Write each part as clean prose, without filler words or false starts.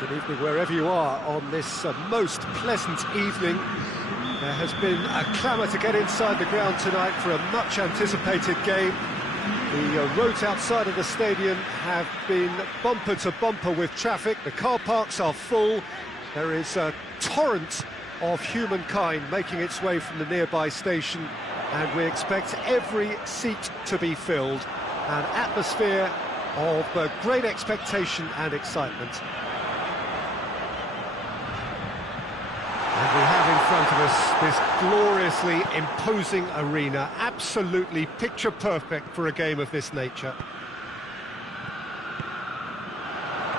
Good evening wherever you are on this most pleasant evening. There has been a clamour to get inside the ground tonight for a much anticipated game. The roads outside of the stadium have been bumper to bumper with traffic. The car parks are full. There is a torrent of humankind making its way from the nearby station, and we expect every seat to be filled. An atmosphere of great expectation and excitement. And we have in front of us this gloriously imposing arena, absolutely picture perfect for a game of this nature.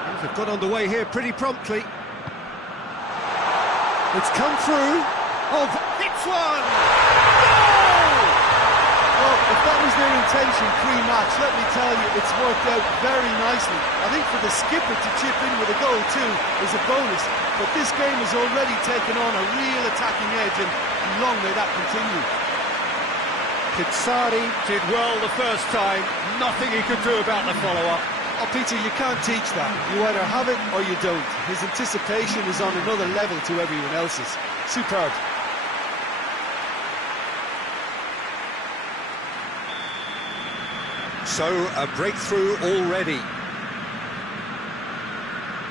Things have got underway here pretty promptly. It's come through. Oh, hits one! Goal! Well, if that was their intention pre-match, let me tell you, it's worked out very nicely. I think for the skipper to chip in with a goal too is a bonus. But this game has already taken on a real attacking edge, and long may that continue. Pizzari did well the first time, nothing he could do about the follow-up. Oh, Peter, you can't teach that. You either have it or you don't. His anticipation is on another level to everyone else's. Superb. So, a breakthrough already.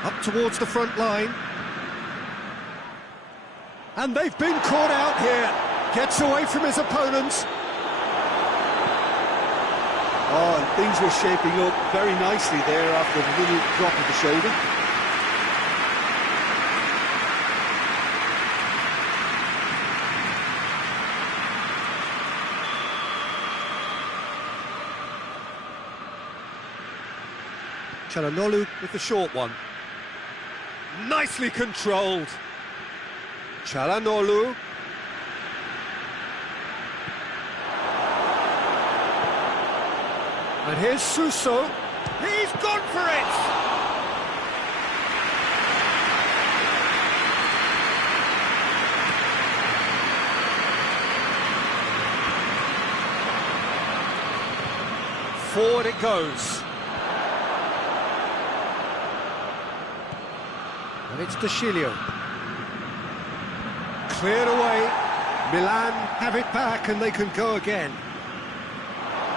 Up towards the front line. And they've been caught out here. Gets away from his opponents. Oh, and things were shaping up very nicely there after the little drop of the shoulder. Çalhanoğlu with the short one. Nicely controlled. Çalhanoğlu. And here's Suso. He's gone for it! Forward it goes. And it's De Sciglio. Cleared away. Milan have it back and they can go again.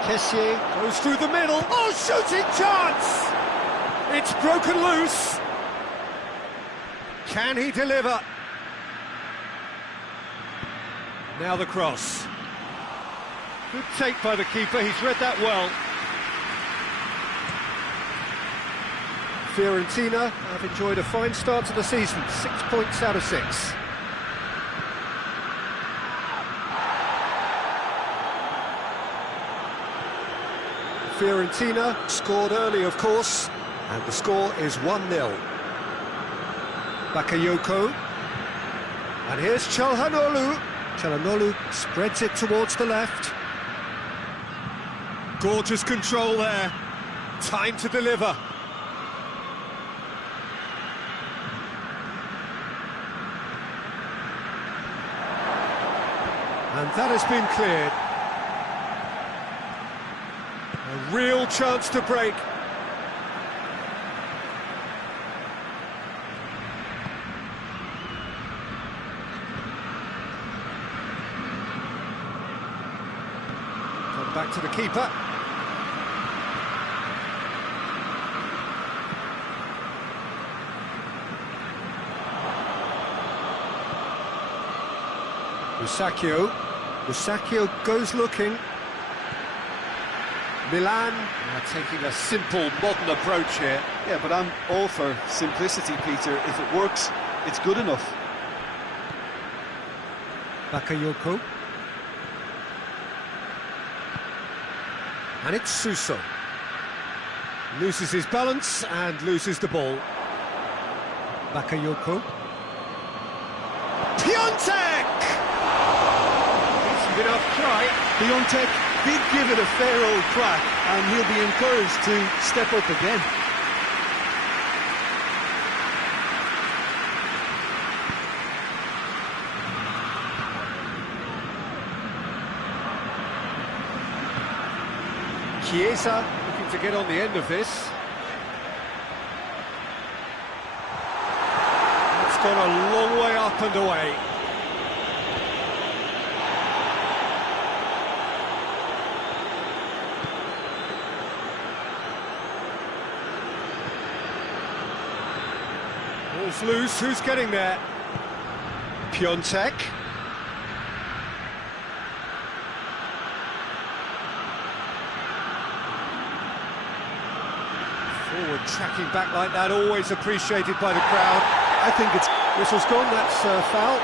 Kessié goes through the middle. Oh, shooting chance! It's broken loose. Can he deliver? Now the cross. Good take by the keeper, he's read that well. Fiorentina have enjoyed a fine start to the season, 6 points out of 6. Fiorentina scored early, of course, and the score is 1-0. Bakayoko. And here's Çalhanoğlu. Çalhanoğlu spreads it towards the left. Gorgeous control there. Time to deliver. And that has been cleared. A real chance to break. Come back to the keeper. Musacchio goes looking. Milan are taking a simple, modern approach here. Yeah, but I'm all for simplicity, Peter. If it works, it's good enough. Bakayoko. And it's Suso. Loses his balance and loses the ball. Bakayoko. Piontek! Decent enough try. Piontek did give it a fair old crack, and he'll be encouraged to step up again. Chiesa looking to get on the end of this. gone a long way up and away. Ball's loose, who's getting there? Piontek. Forward tracking back like that, always appreciated by the crowd. I think it's... Whistle's gone, that's foul.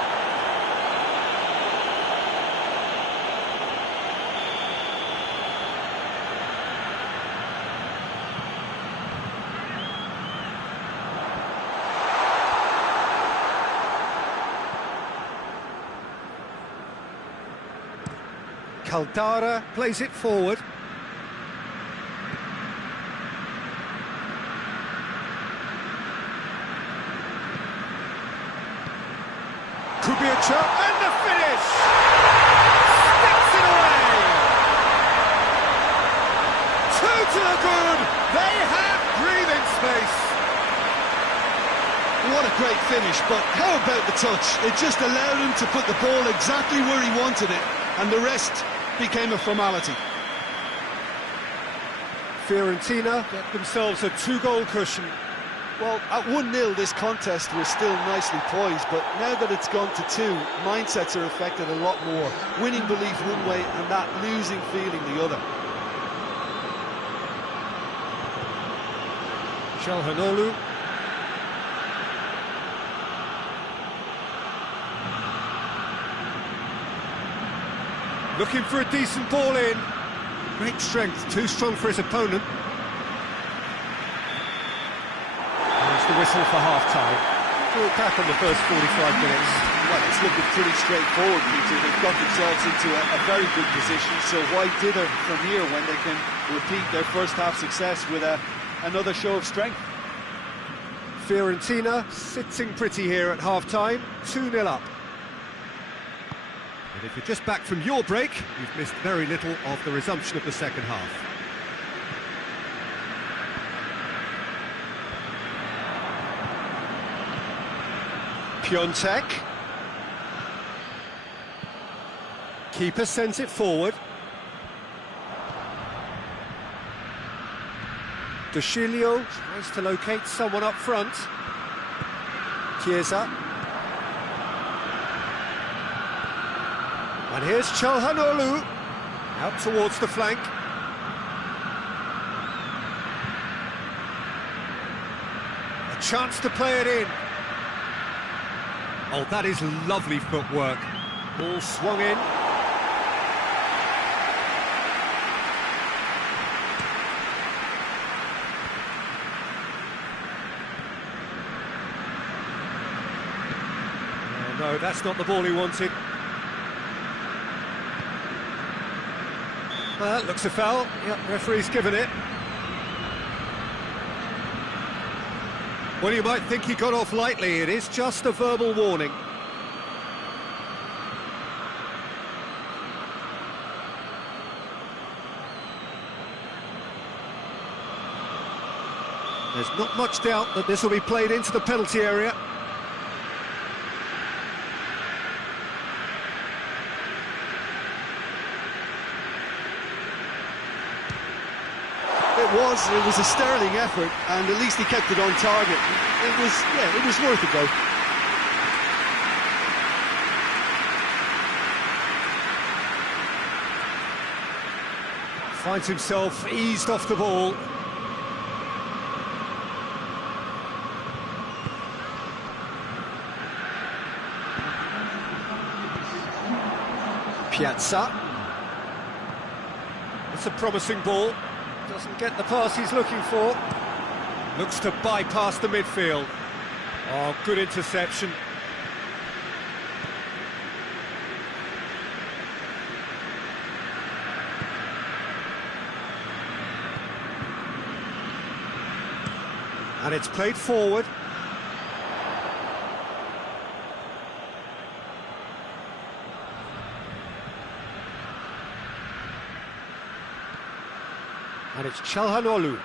Caldara plays it forward. Could be a chance, and the finish! Sticks it away! 2 to the good! They have breathing space! What a great finish, but how about the touch? It just allowed him to put the ball exactly where he wanted it, and the rest became a formality. Fiorentina get themselves a 2-goal cushion. Well, at 1-0 this contest was still nicely poised, but now that it's gone to 2, mindsets are affected a lot more. Winning belief one way and that losing feeling the other. Calhanoglu. Looking for a decent ball in. Great strength, too strong for his opponent. There's the whistle for half-time. We'll back on the first 45 minutes. Well, it's looking pretty straightforward, Peter. They've got themselves into a very good position, so why dither from here when they can repeat their first-half success with another show of strength? Fiorentina sitting pretty here at half-time, 2-0 up. But if you're just back from your break, you've missed very little of the resumption of the second half. Piontek. Keeper sends it forward. De Sciglio tries to locate someone up front. Chiesa. And here's Calhanoglu, out towards the flank. A chance to play it in. Oh, that is lovely footwork. Ball swung in. Oh, no, that's not the ball he wanted. Well, that looks a foul. Yep, referee's given it. Well, you might think he got off lightly. It is just a verbal warning. There's not much doubt that this will be played into the penalty area. It was a sterling effort, and at least he kept it on target. It was worth a go. Finds himself eased off the ball. Piazza. It's a promising ball. Doesn't get the pass he's looking for. Looks to bypass the midfield. Oh, good interception. And it's played forward. And it's Calhanoglu.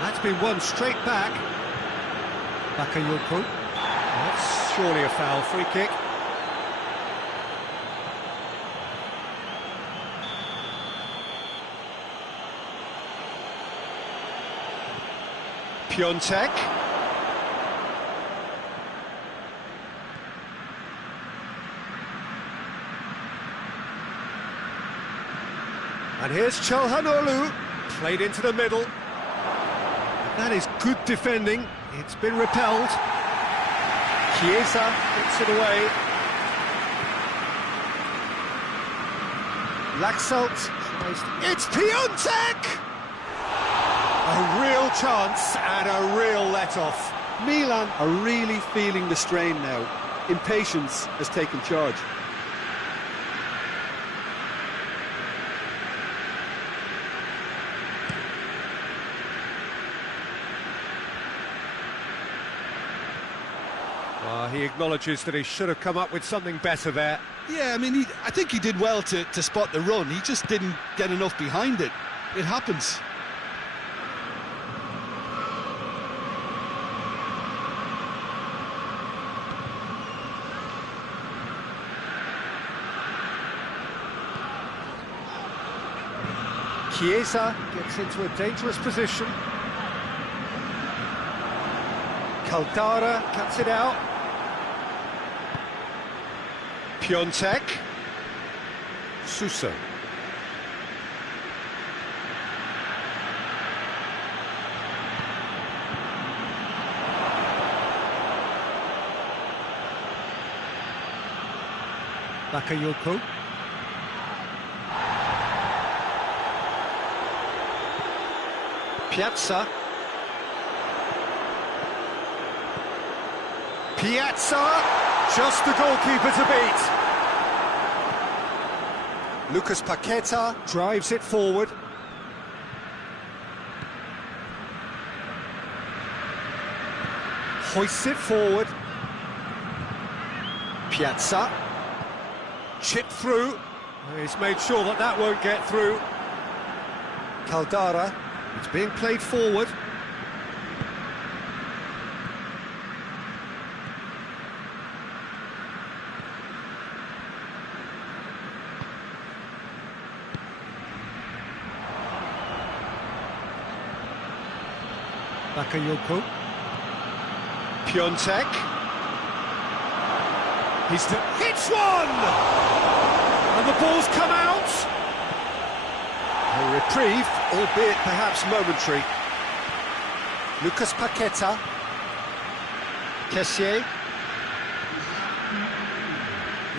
That's been won straight back. Bakayoko. That's surely a foul. Free kick. Piontek. And here's Çalhanoğlu, played into the middle. That is good defending. It's been repelled. Chiesa gets it away. Laxalt tries to... It's Piontek! A real chance and a real let-off. Milan are really feeling the strain now. Impatience has taken charge. He acknowledges that he should have come up with something better there. Yeah, I mean, I think he did well to spot the run. He just didn't get enough behind it. It happens. Chiesa gets into a dangerous position. Caldara cuts it out. Piontek. Sousa. Bakayoko. Piazza. Just the goalkeeper to beat. Lucas Paqueta drives it forward. Hoists it forward. Piazza. Chip through. He's made sure that that won't get through. Caldara. It's being played forward. Bakayoko. Piontek. Hits one! And the ball's come out! A reprieve, albeit perhaps momentary. Lucas Paqueta. Kessié.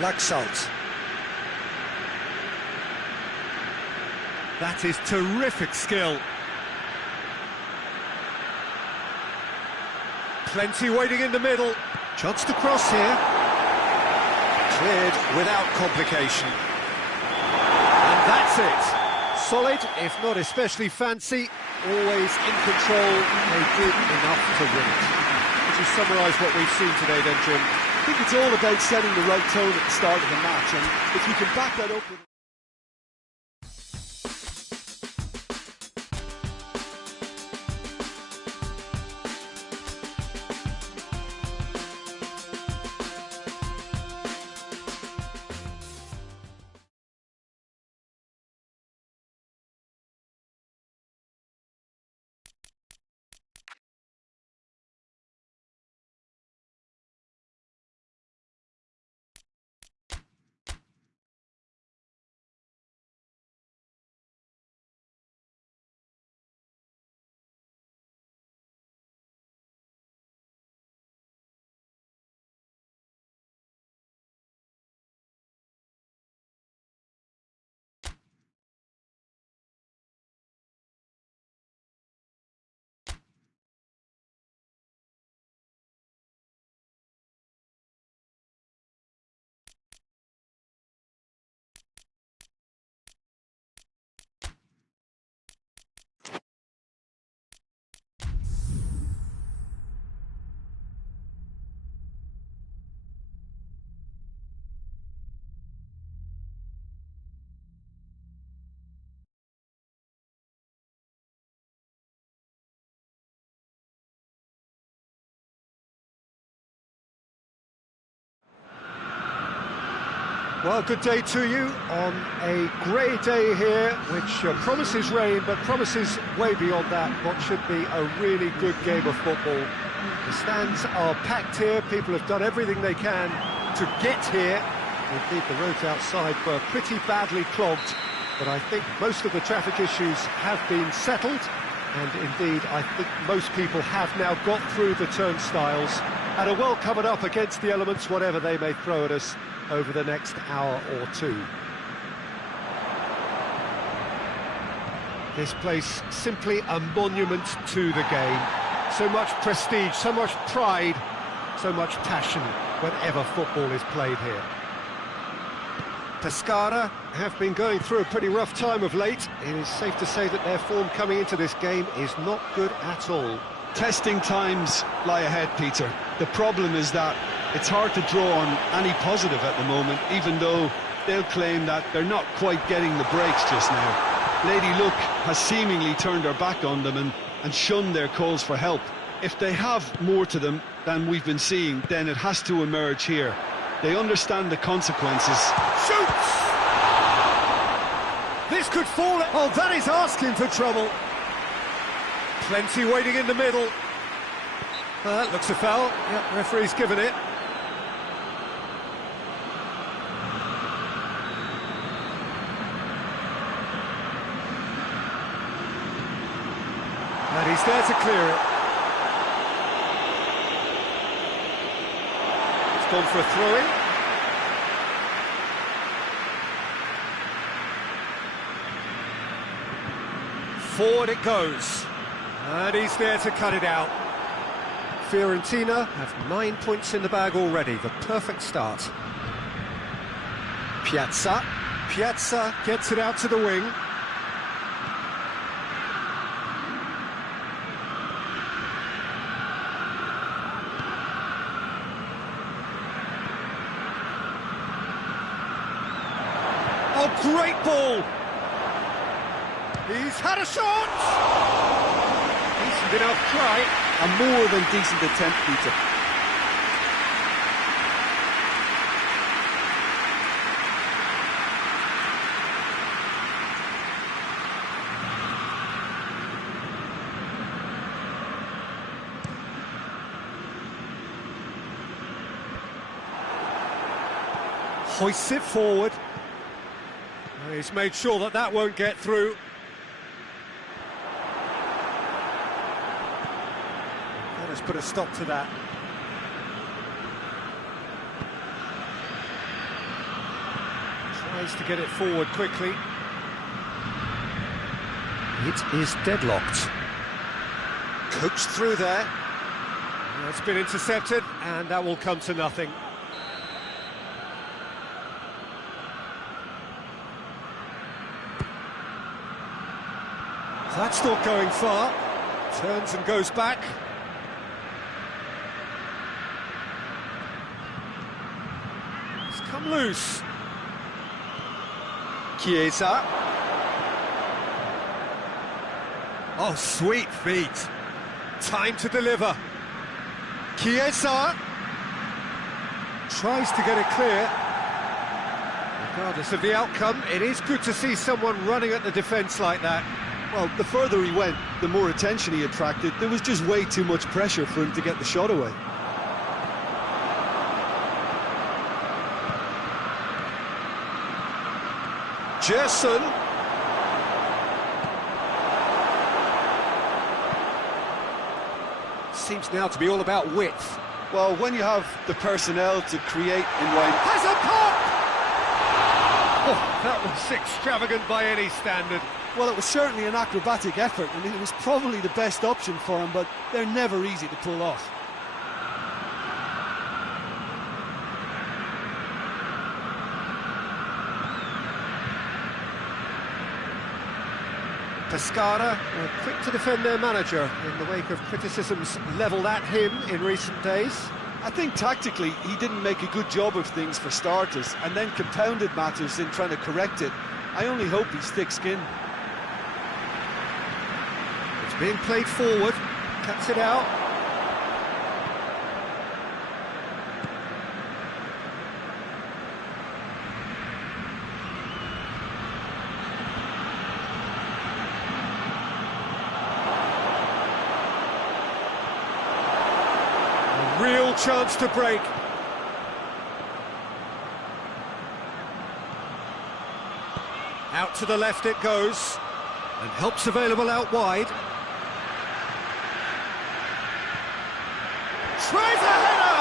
Laxalt. That is terrific skill. Plenty waiting in the middle. Chance to cross here. Cleared without complication. And that's it. Solid, if not especially fancy. Always in control. They did enough to win it. Would you summarise what we've seen today then, Jim? I think it's all about setting the right tone at the start of the match, and if you can back that up with... Well, good day to you on a grey day here, which promises rain, but promises way beyond that what should be a really good game of football. The stands are packed here, people have done everything they can to get here. Indeed, the roads outside were pretty badly clogged, but I think most of the traffic issues have been settled, and indeed, I think most people have now got through the turnstiles and are well covered up against the elements, whatever they may throw at us over the next hour or two. This place simply a monument to the game. So much prestige, so much pride, so much passion whenever football is played here. Pescara have been going through a pretty rough time of late. It is safe to say that their form coming into this game is not good at all. Testing times lie ahead, Peter. The problem is that it's hard to draw on any positive at the moment, even though they'll claim that they're not quite getting the breaks just now. Lady Luck has seemingly turned her back on them and shunned their calls for help. If they have more to them than we've been seeing, then it has to emerge here. They understand the consequences. Shoots! This could fall... Oh, that is asking for trouble. Plenty waiting in the middle. That looks a foul. Yep, referee's given it. And he's there to clear it. It's gone for a throw-in. Forward it goes. And he's there to cut it out. Fiorentina have 9 points in the bag already, the perfect start. Piazza gets it out to the wing. Oh, great ball! He's had a shot! Decent enough try. A more than decent attempt, Peter. Hoists it forward. He's made sure that that won't get through. Let's put a stop to that. Tries to get it forward quickly. It is deadlocked. Coached through there. It's been intercepted, and that will come to nothing. That's not going far. Turns and goes back. It's come loose. Chiesa. Oh, sweet feet. Time to deliver. Chiesa. Tries to get it clear. Regardless of the outcome, it is good to see someone running at the defence like that. Well, the further he went, the more attention he attracted. There was just way too much pressure for him to get the shot away. Gerson. Seems now to be all about width. Well, when you have the personnel to create in wide... Has a pop! Oh, that was extravagant by any standard. Well, it was certainly an acrobatic effort, and it was probably the best option for him, but they're never easy to pull off. Pescara were quick to defend their manager in the wake of criticisms levelled at him in recent days. I think tactically he didn't make a good job of things for starters, and then compounded matters in trying to correct it. I only hope he's thick-skinned. It's being played forward, cuts it out. real chance to break. Out to the left it goes, and help's available out wide. Tries a header!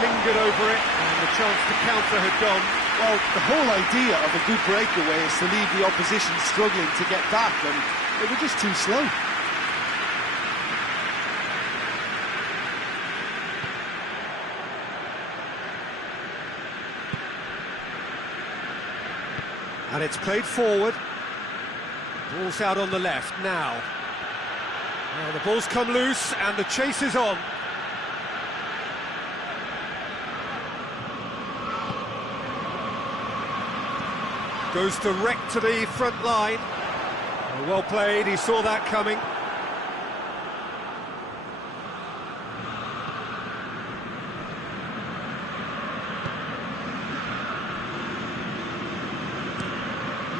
Lingered over it, and the chance to counter had gone. Well, the whole idea of a good breakaway is to leave the opposition struggling to get back, and they were just too slow. And it's played forward. Ball's out on the left now. Now the ball's come loose and the chase is on. Goes direct to the front line. Well played, he saw that coming.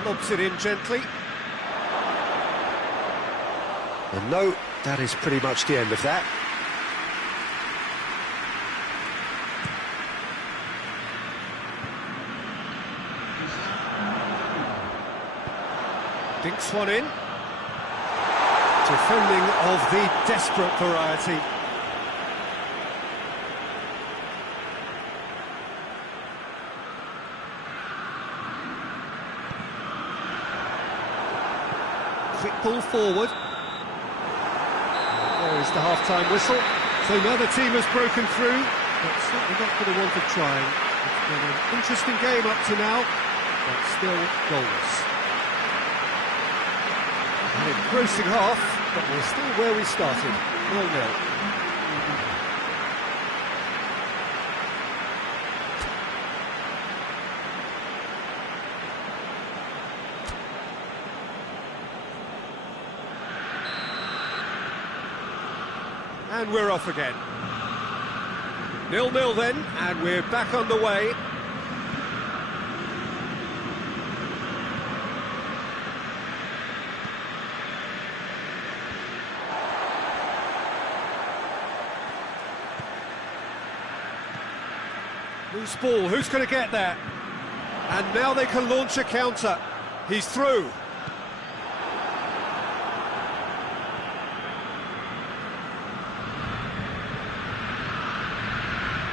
Lobs it in gently. And no, that is pretty much the end of that. Dinks one in. Defending of the desperate variety. Quick ball forward. There is the half-time whistle. So neither team has broken through, but certainly not for the want of trying. It's been an interesting game up to now, but still goalless. An engrossing half, but we're still where we started, 0-0. And we're off again. 0-0 then, and we're back on the way. Loose ball, who's going to get there? And now they can launch a counter. He's through.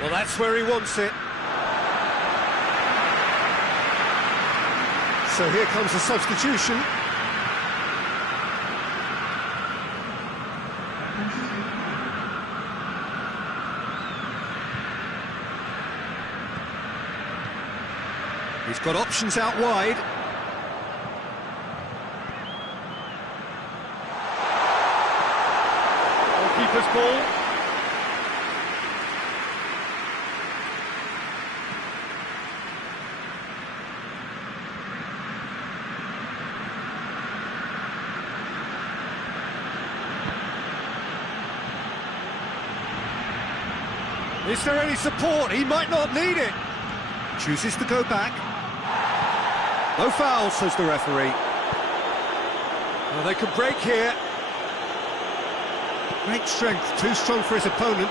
Well, that's where he wants it. So here comes a substitution. He's got options out wide. Goalkeeper's ball. Is there any support? He might not need it. Chooses to go back. No foul, says the referee. Well, they can break here. Great strength, too strong for his opponent.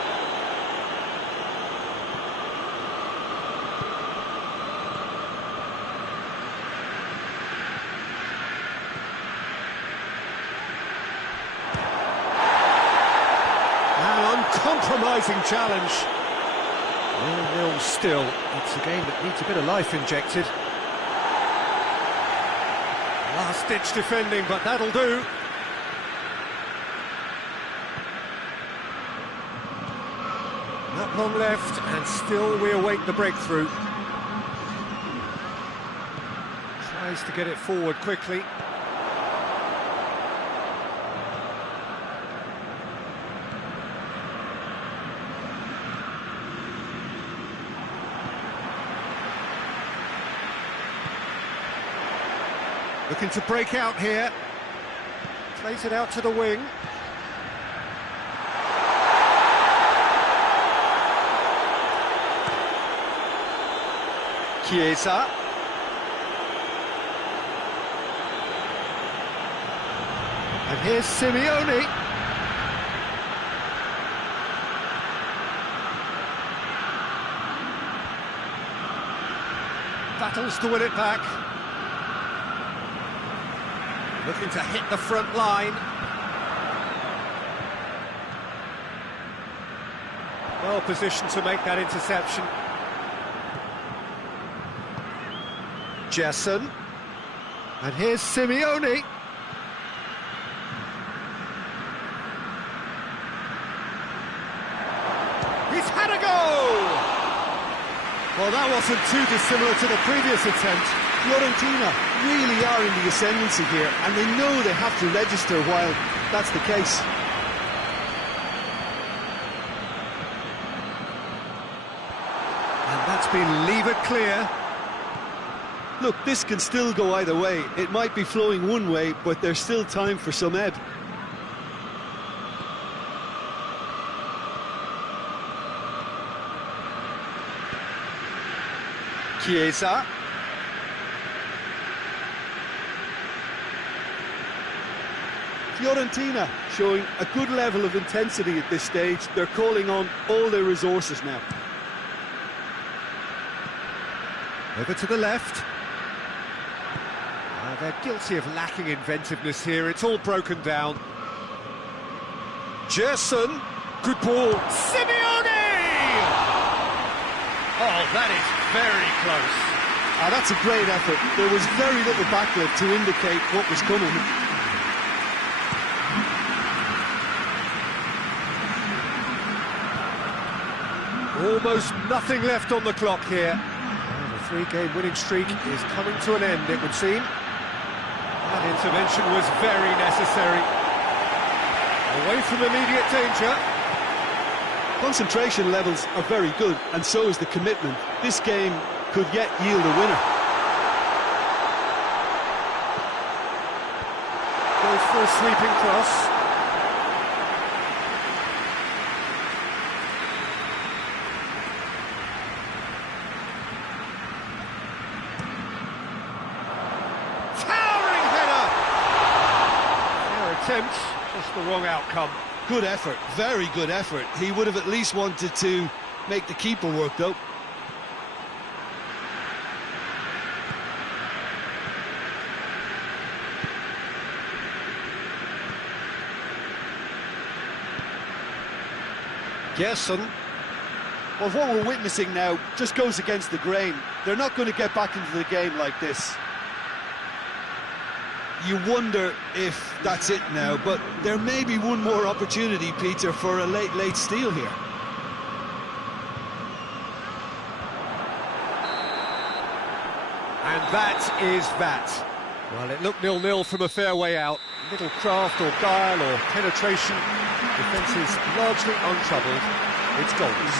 An uncompromising challenge. 0-0 still. It's a game that needs a bit of life injected. Last-ditch defending, but that'll do. Not long left, and still we await the breakthrough. Tries to get it forward quickly. Looking to break out here. Plays it out to the wing. Chiesa. And here's Simeone. battles to win it back. Looking to hit the front line. Well positioned to make that interception. Jason. And here's Simeone. He's had a goal! Well, that wasn't too dissimilar to the previous attempt. Fiorentina really are in the ascendancy here, and they know they have to register while that's the case. And that's been levered clear. Look, this can still go either way. It might be flowing one way, but there's still time for some ebb. Chiesa. Fiorentina showing a good level of intensity at this stage. They're calling on all their resources now. Over to the left. They're guilty of lacking inventiveness here. It's all broken down. Gerson. Good ball. Simeone! Oh, that is very close. That's a great effort. There was very little backlift to indicate what was coming. Almost nothing left on the clock here. The three-game winning streak is coming to an end, it would seem. That intervention was very necessary. Away from immediate danger. Concentration levels are very good, and so is the commitment. This game could yet yield a winner. Goes for a sweeping cross. Towering header! Fair attempt, just the wrong outcome. Good effort, very good effort. He would have at least wanted to make the keeper work, though. Gerson. Well, what we're witnessing now just goes against the grain. They're not going to get back into the game like this. You wonder if that's it now, but there may be one more opportunity, Peter, for a late steal here. And that is that. Well, it looked 0-0 from a fair way out. Little craft or guile or penetration. Defence is largely untroubled. It's goals.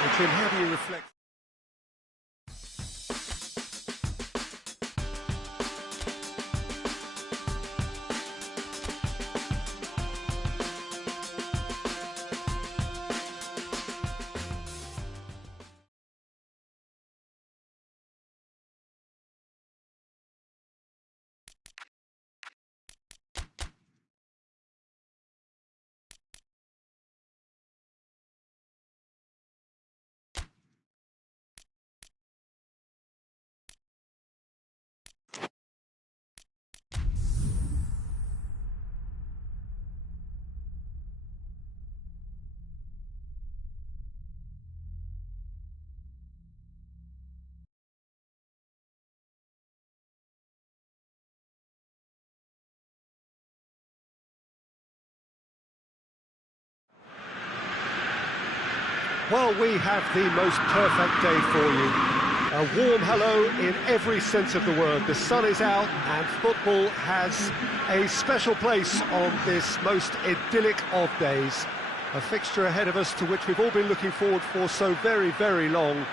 So, Tim, how do you reflect? Well, we have the most perfect day for you. A warm hello in every sense of the word. The sun is out and football has a special place on this most idyllic of days. A fixture ahead of us to which we've all been looking forward for so very, very long,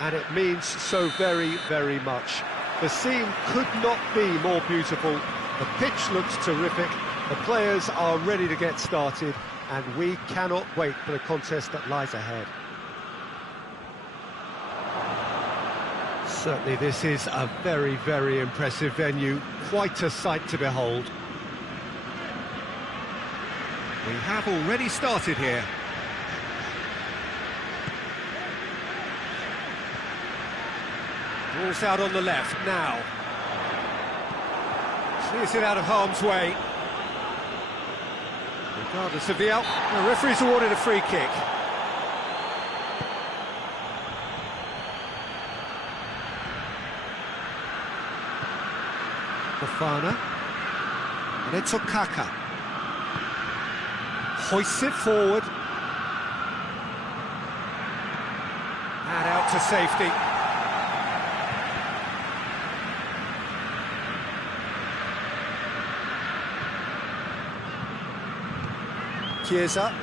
and it means so very, very much. The scene could not be more beautiful. The pitch looks terrific. The players are ready to get started, and we cannot wait for the contest that lies ahead. Certainly this is a very, very impressive venue, quite a sight to behold. We have already started here. Ball's out on the left now. Clears it out of harm's way. Regardless of the outcome, the referee's awarded a free kick. Fofana. And it's Okaka. Hoists it forward. And out to safety. Chiesa.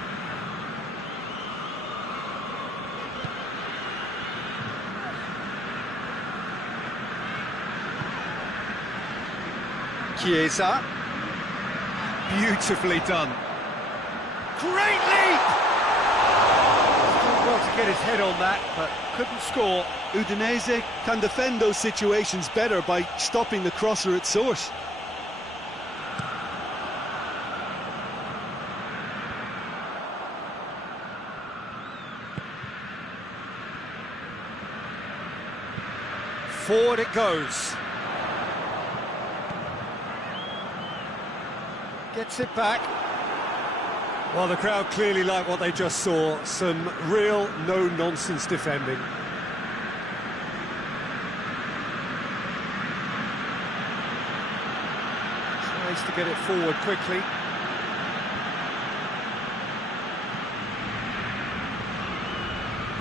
Chiesa. Beautifully done. Great leap! Well to get his head on that, but couldn't score. Udinese can defend those situations better by stopping the crosser at source. Forward it goes. Gets it back. Well, the crowd clearly like what they just saw. Some real no-nonsense defending. Tries to get it forward quickly.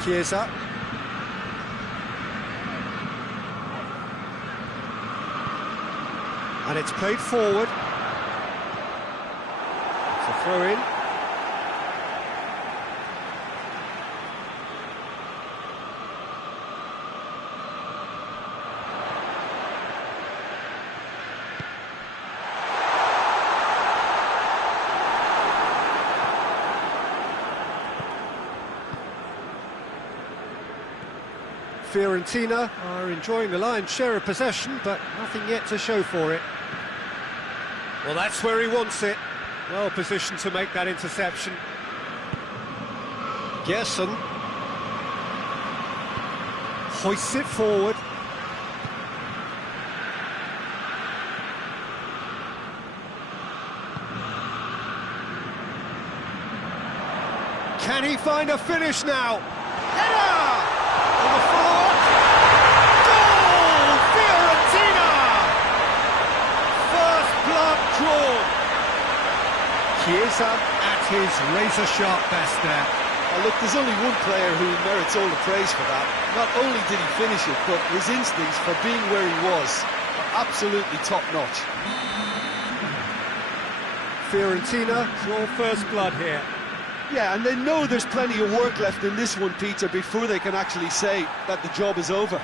Chiesa. And it's played forward. It's a throw-in. Fiorentina are enjoying the lion's share of possession, but nothing yet to show for it. Well, that's where he wants it. Well positioned to make that interception. Gerson hoists it forward. Can he find a finish now? Header! On the floor. Goal! Fiorentina! First blood drawn. Chiesa at his razor-sharp best there. Oh, look, there's only one player who merits all the praise for that. Not only did he finish it, but his instincts for being where he was are absolutely top-notch. Fiorentina draw first blood here. Yeah, and they know there's plenty of work left in this one, Peter, before they can actually say that the job is over.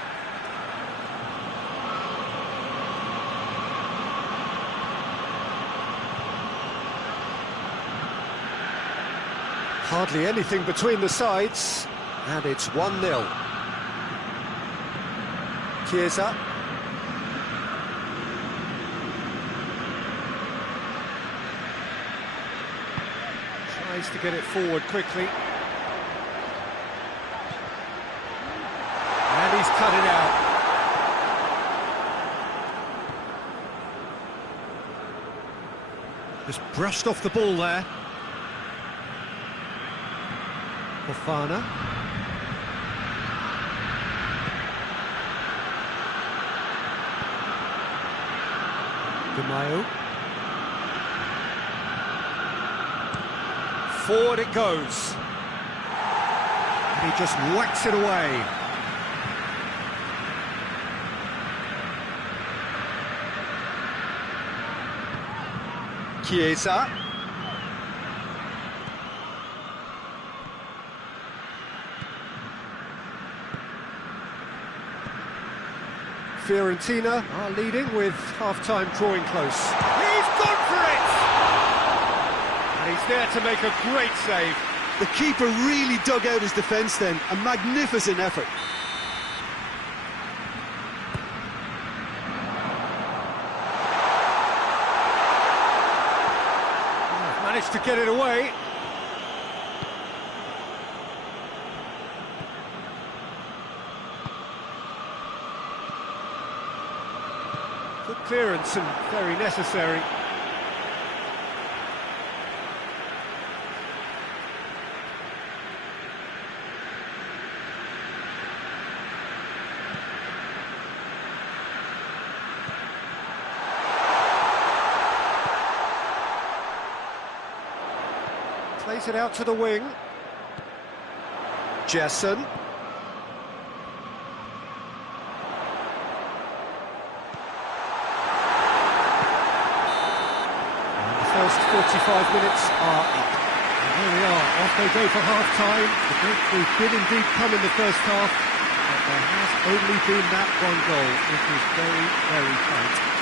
Hardly anything between the sides, and it's 1-0. Chiesa. Tries to get it forward quickly. And he's cut it out. Just brushed off the ball there. Fofana. Di Maio. Forward it goes. And he just whacks it away. Chiesa. Fiorentina are leading with half-time drawing close. He's gone for it! And he's there to make a great save. The keeper really dug out his defence then. A magnificent effort. Managed to get it away. clearance and very necessary. Plays it out to the wing. Jesson. And the first 45 minutes are up. And here we are, off they go for half-time. The breakthrough did indeed come in the first half, but there has only been that one goal. It was very, very tight.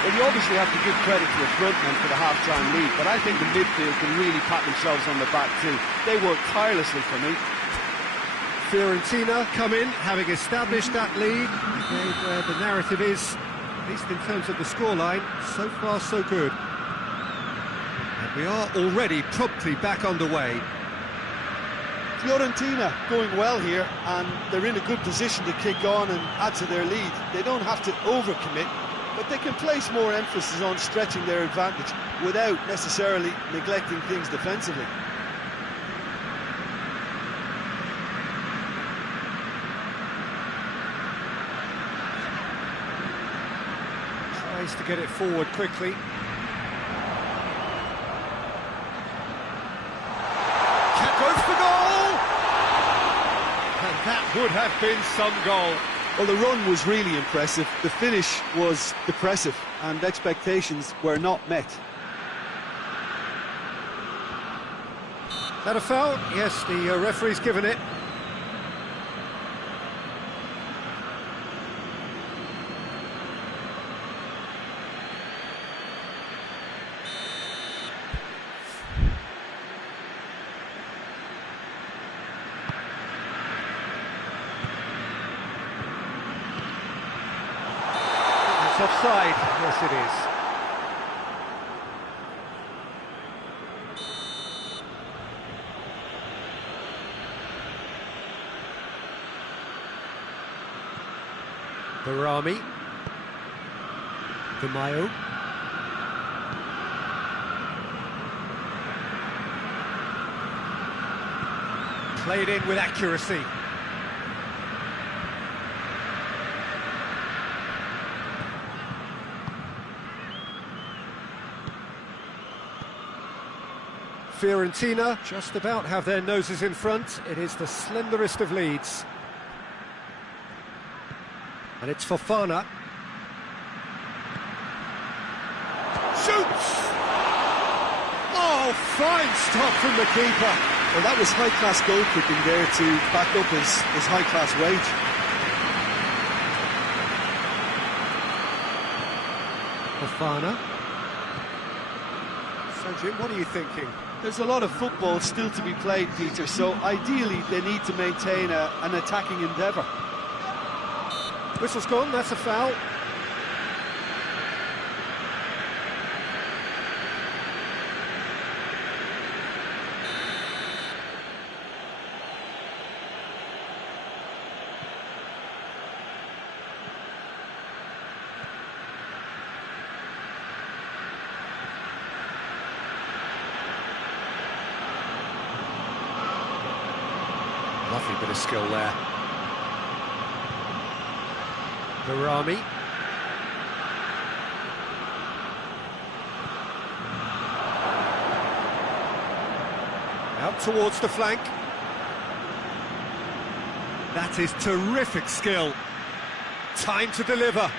Well, you obviously have to give credit to the frontmen for the half-time lead, but I think the midfield can really pat themselves on the back too. They worked tirelessly for me. Fiorentina come in, having established that lead. Where the narrative is, at least in terms of the scoreline, so far so good. And we are already promptly back underway. Fiorentina going well here, and they're in a good position to kick on and add to their lead. They don't have to overcommit, but they can place more emphasis on stretching their advantage without necessarily neglecting things defensively. Tries to get it forward quickly. Goes for goal! And that would have been some goal. Well, the run was really impressive. The finish was depressive, and expectations were not met. That a foul? Yes, the referee's given it. Offside, yes it is. Barami. De Mayo. Played in with accuracy. Fiorentina just about have their noses in front. It is the slenderest of leads. And it's Fofana. Shoots! Oh, fine stop from the keeper. Well, that was high-class goalkeeping there to back up his high-class wage. Fofana. So, Jim, what are you thinking? There's a lot of football still to be played, Peter, so ideally they need to maintain an attacking endeavour. Whistle's gone, that's a foul. Lovely bit of skill there. Barami. Out towards the flank. That is terrific skill. Time to deliver.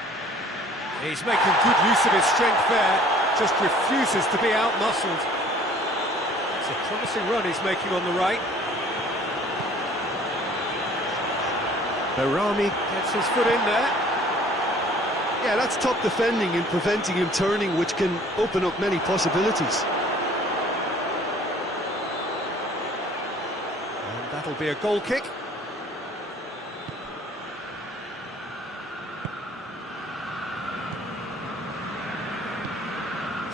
He's making good use of his strength there. Just refuses to be out-muscled. It's a promising run he's making on the right. Barami gets his foot in there. Yeah, that's top defending and preventing him turning, which can open up many possibilities. And that'll be a goal kick.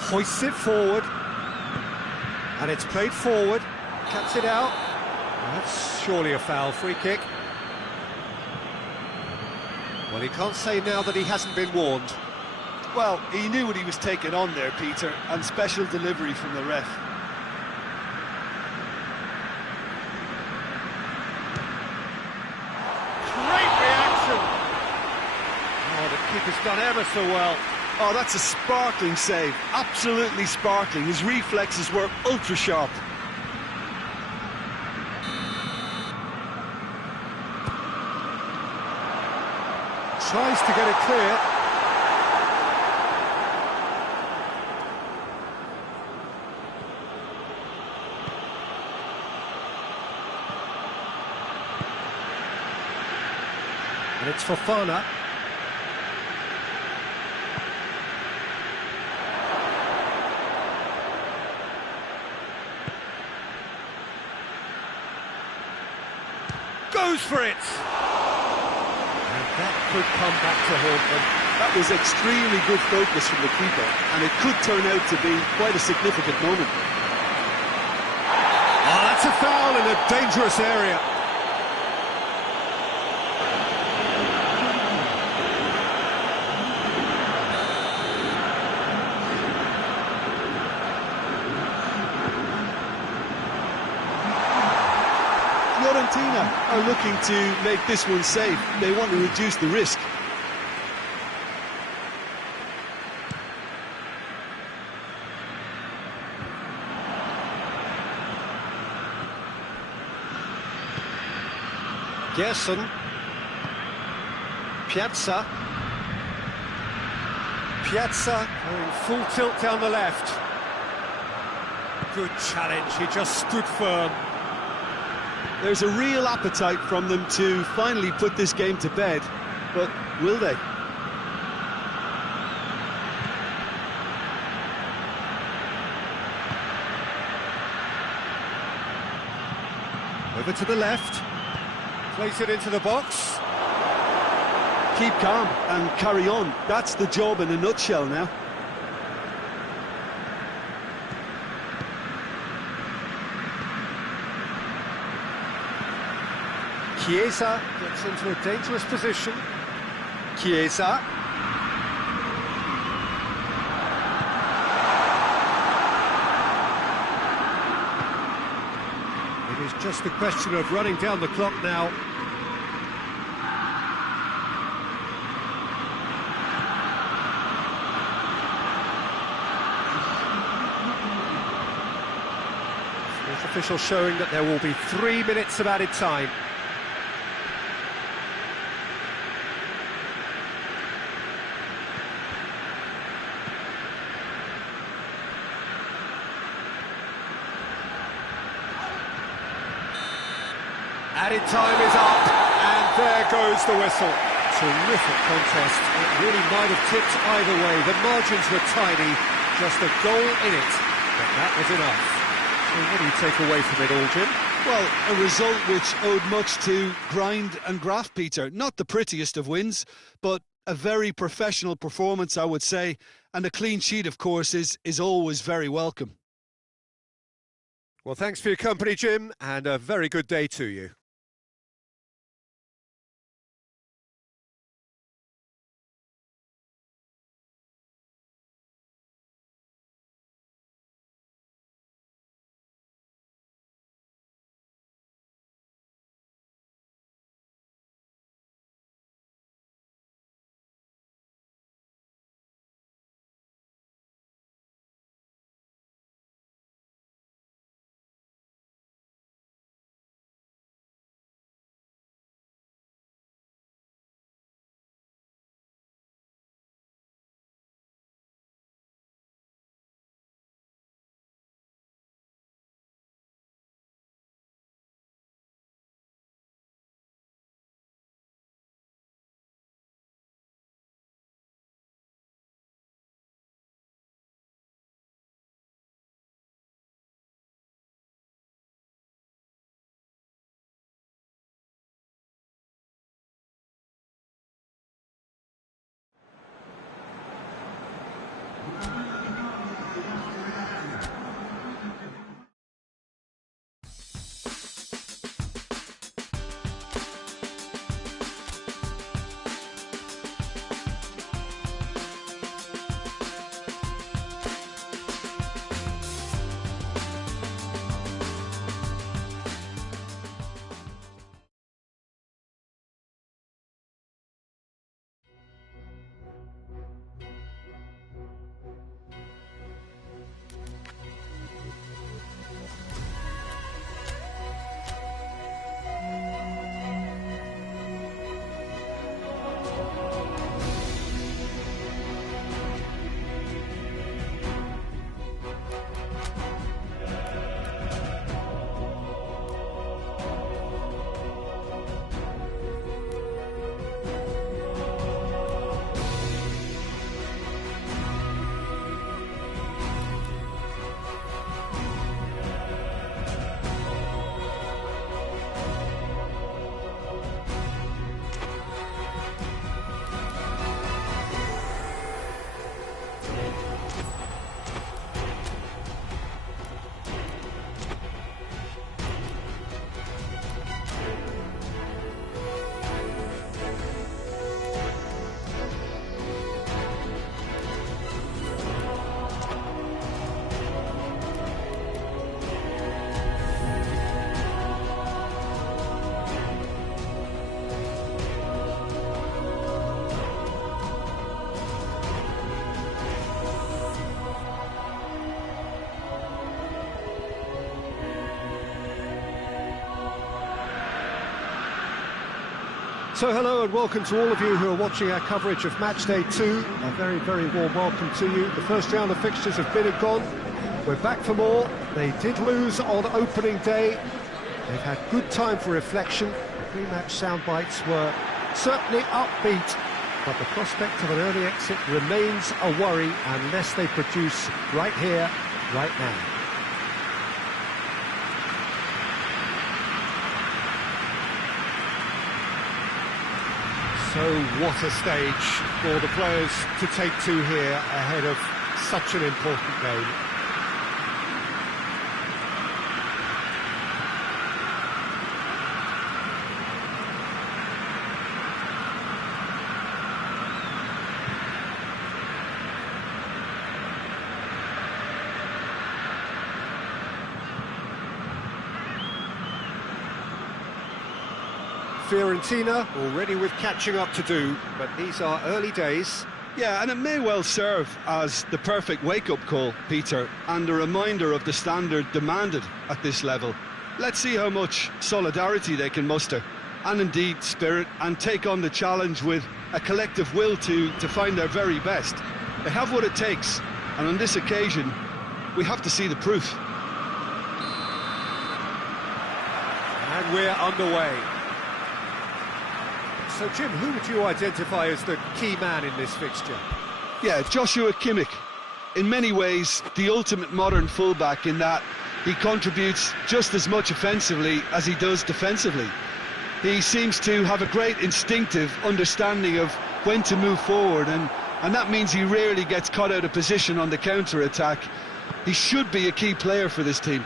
Hoists it forward. And it's played forward. Cuts it out. That's surely a foul. Free kick. Well, he can't say now that he hasn't been warned. Well, he knew what he was taking on there, Peter, and special delivery from the ref. Great reaction! Oh, the keeper's done ever so well. Oh, that's a sparkling save. Absolutely sparkling. His reflexes were ultra-sharp. Tries to get it clear. And it's Fofana. Goes for it! That could come back to haunt them. That was extremely good focus from the keeper, and it could turn out to be quite a significant moment. Oh, that's a foul in a dangerous area. Fiorentina are looking to make this one safe. They want to reduce the risk. Gerson. Piazza. Piazza going full tilt down the left. Good challenge, he just stood firm. There's a real appetite from them to finally put this game to bed, but will they? Over to the left. Place it into the box. Keep calm and carry on. That's the job in a nutshell now. Chiesa gets into a dangerous position. Chiesa. It is just a question of running down the clock now. Fourth official showing that there will be 3 minutes of added time. Added time is up, and there goes the whistle. Terrific contest. It really might have tipped either way. The margins were tiny, just a goal in it, but that was enough. So what do you take away from it all, Jim? Well, a result which owed much to grind and graft, Peter. Not the prettiest of wins, but a very professional performance, I would say. And a clean sheet, of course, is always very welcome. Well, thanks for your company, Jim, and a very good day to you. So hello and welcome to all of you who are watching our coverage of match day 2. A very, very warm welcome to you. The first round of fixtures have been and gone. We're back for more. They did lose on opening day. They've had good time for reflection. Pre-match soundbites were certainly upbeat, but the prospect of an early exit remains a worry unless they produce right here, right now. So what a stage for the players to take to here ahead of such an important game. Fiorentina already with catching up to do, but these are early days. Yeah, and it may well serve as the perfect wake-up call, Peter, and a reminder of the standard demanded at this level. Let's see how much solidarity they can muster, and indeed spirit, and take on the challenge with a collective will to find their very best. They have what it takes, and on this occasion, we have to see the proof. And we're underway. So, Jim, who would you identify as the key man in this fixture? Yeah, Joshua Kimmich. In many ways, the ultimate modern fullback in that he contributes just as much offensively as he does defensively. He seems to have a great instinctive understanding of when to move forward, and that means he rarely gets caught out of position on the counter-attack. He should be a key player for this team.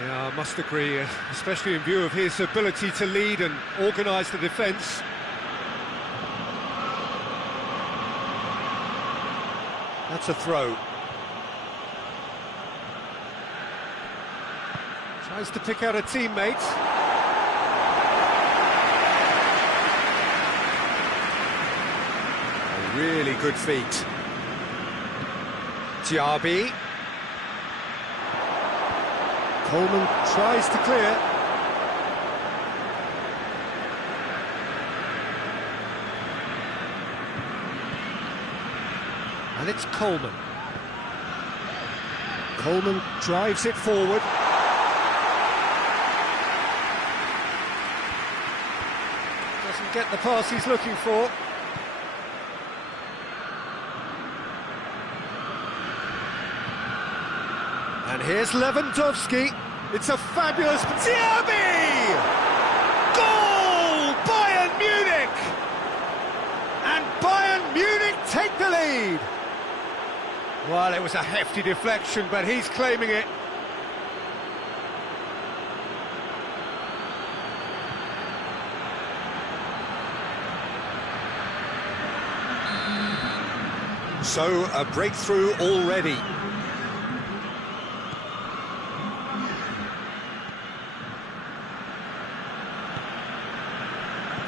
Yeah, I must agree, especially in view of his ability to lead and organise the defence. That's a throw. Tries to pick out a teammate. A really good feat. Diaby. Coleman tries to clear. And it's Coleman. Coleman drives it forward. Doesn't get the pass he's looking for. And here's Lewandowski. It's a fabulous... Diaby! Goal! Bayern Munich! And Bayern Munich take the lead. Well, it was a hefty deflection, but he's claiming it. So, a breakthrough already.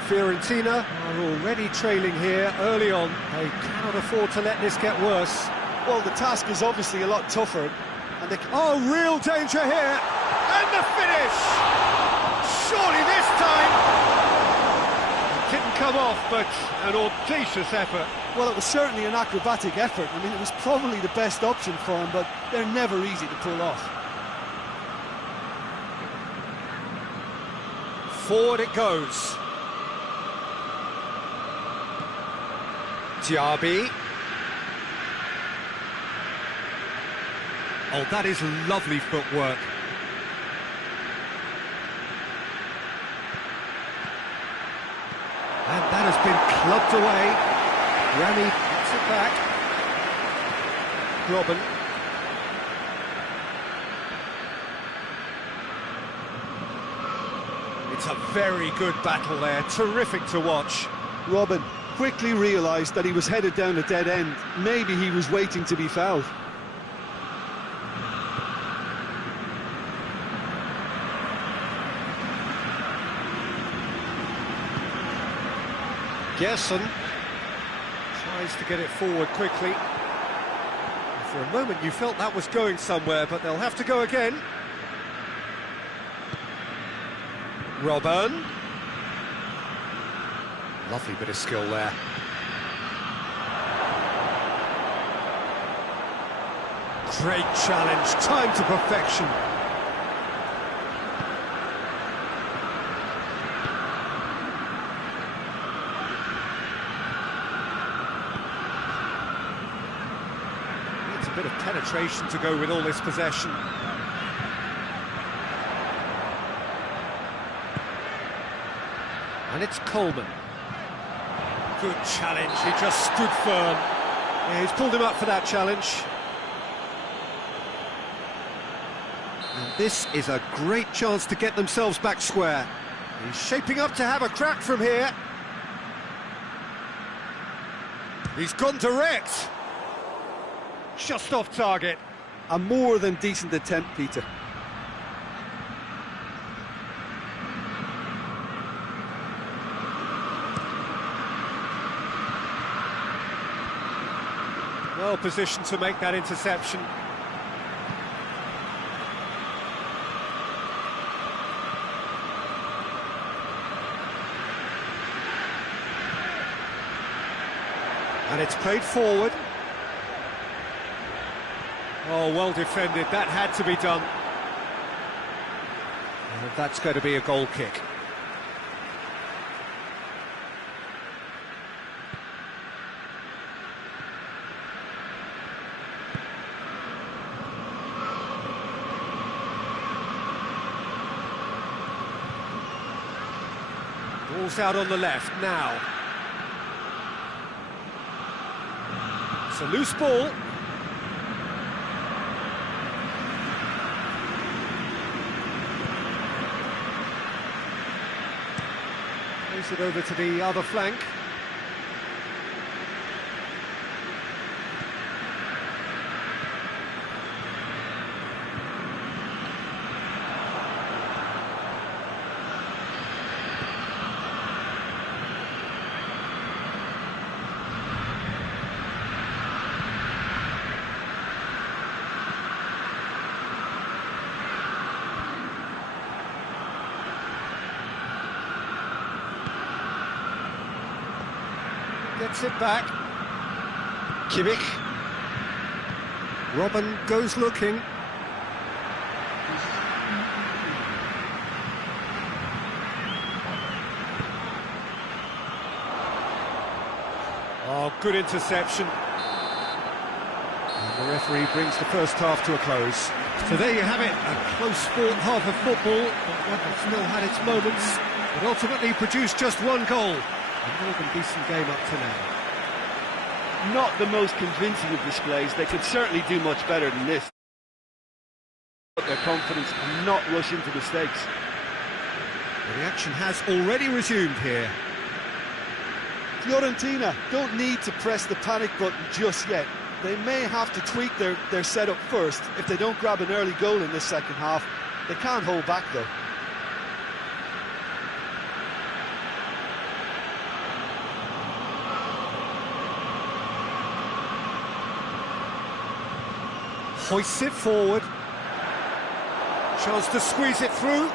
Fiorentina are already trailing here early on. They cannot afford to let this get worse. Well, the task is obviously a lot tougher. And oh, real danger here! And the finish! Surely this time! It didn't come off, but an audacious effort. Well, it was certainly an acrobatic effort. I mean, it was probably the best option for him, but they're never easy to pull off. Forward it goes. Diaby. Oh, that is lovely footwork. And that has been clubbed away. Rami gets it back. Robin. It's a very good battle there. Terrific to watch. Robin quickly realised that he was headed down a dead end. Maybe he was waiting to be fouled. Gerson tries to get it forward quickly. For a moment you felt that was going somewhere, but they'll have to go again. Robin. Lovely bit of skill there. Great challenge, time to perfection. Needs a bit of penetration to go with all this possession. And it's Coleman. Good challenge, he just stood firm. Yeah, he's pulled him up for that challenge. And this is a great chance to get themselves back square. He's shaping up to have a crack from here. He's gone direct. Just off target. A more than decent attempt, Peter. Well positioned to make that interception. And it's played forward. Oh, well defended, that had to be done. And that's going to be a goal kick. Ball's out on the left now. It's a loose ball. Plays it over to the other flank. Gets it back. Kimmich. Robin goes looking. Oh, good interception. And the referee brings the first half to a close. So there you have it, a close fought half of football. But still had its moments, but ultimately produced just one goal. A more than decent game up to now. Not the most convincing of displays. They could certainly do much better than this. But their confidence and not rush into mistakes. The action has already resumed here. Fiorentina don't need to press the panic button just yet. They may have to tweak their setup first if they don't grab an early goal in this second half. They can't hold back though. Hoists it forward. Chance to squeeze it through.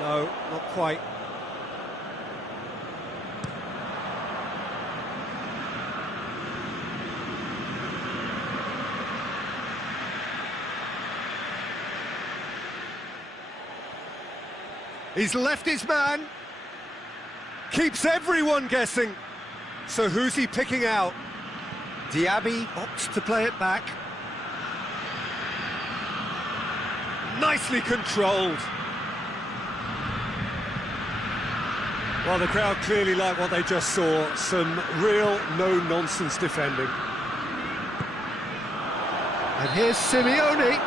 No, not quite. He's left his man. Keeps everyone guessing. So who's he picking out? Diaby opts to play it back. Nicely controlled. Well, the crowd clearly like what they just saw. Some real no-nonsense defending. And here's Simeone.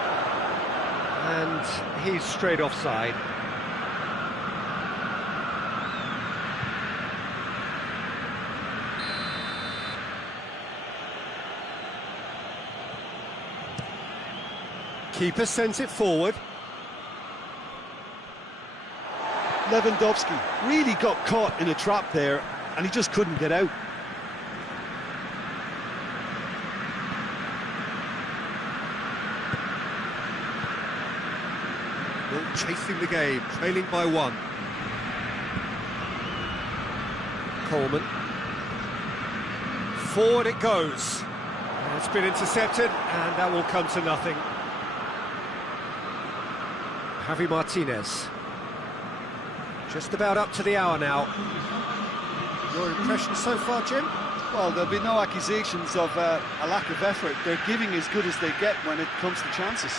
And he's straight offside. Keeper sends it forward. Lewandowski really got caught in a trap there, and he just couldn't get out. Well, chasing the game, trailing by one. Coleman. Forward it goes. It's been intercepted, and that will come to nothing. Javi Martinez. Just about up to the hour now. Your impression so far, Jim? Well, there'll be no accusations of a lack of effort. They're giving as good as they get when it comes to chances.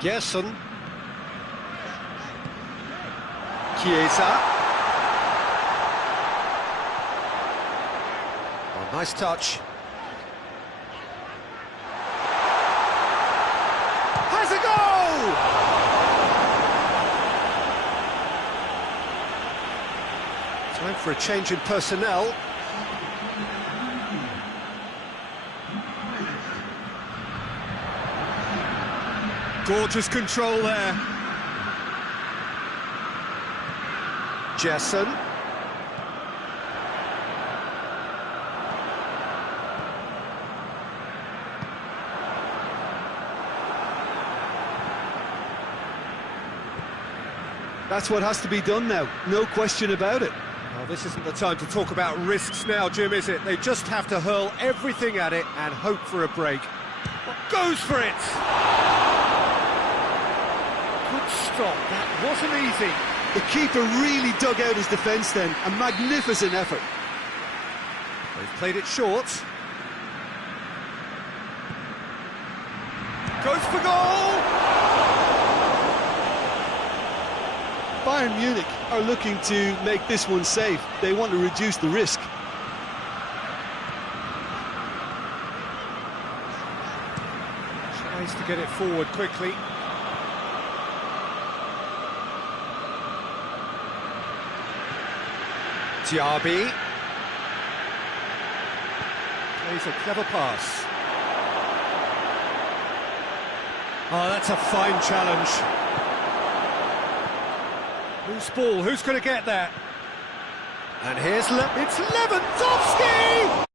Gerson. Chiesa. Oh, nice touch. Has a goal! Time for a change in personnel. Gorgeous control there. Gerson. That's what has to be done now, no question about it. Well, this isn't the time to talk about risks now, Jim, is it? They just have to hurl everything at it and hope for a break. Goes for it! Good stop, that wasn't easy. The keeper really dug out his defence then, a magnificent effort. They've played it short. Goes for goal! Bayern Munich are looking to make this one safe. They want to reduce the risk. Tries to get it forward quickly. Diaby. Plays a clever pass. Oh, that's a fine challenge. Loose ball, who's going to get that? And here's it's Lewandowski!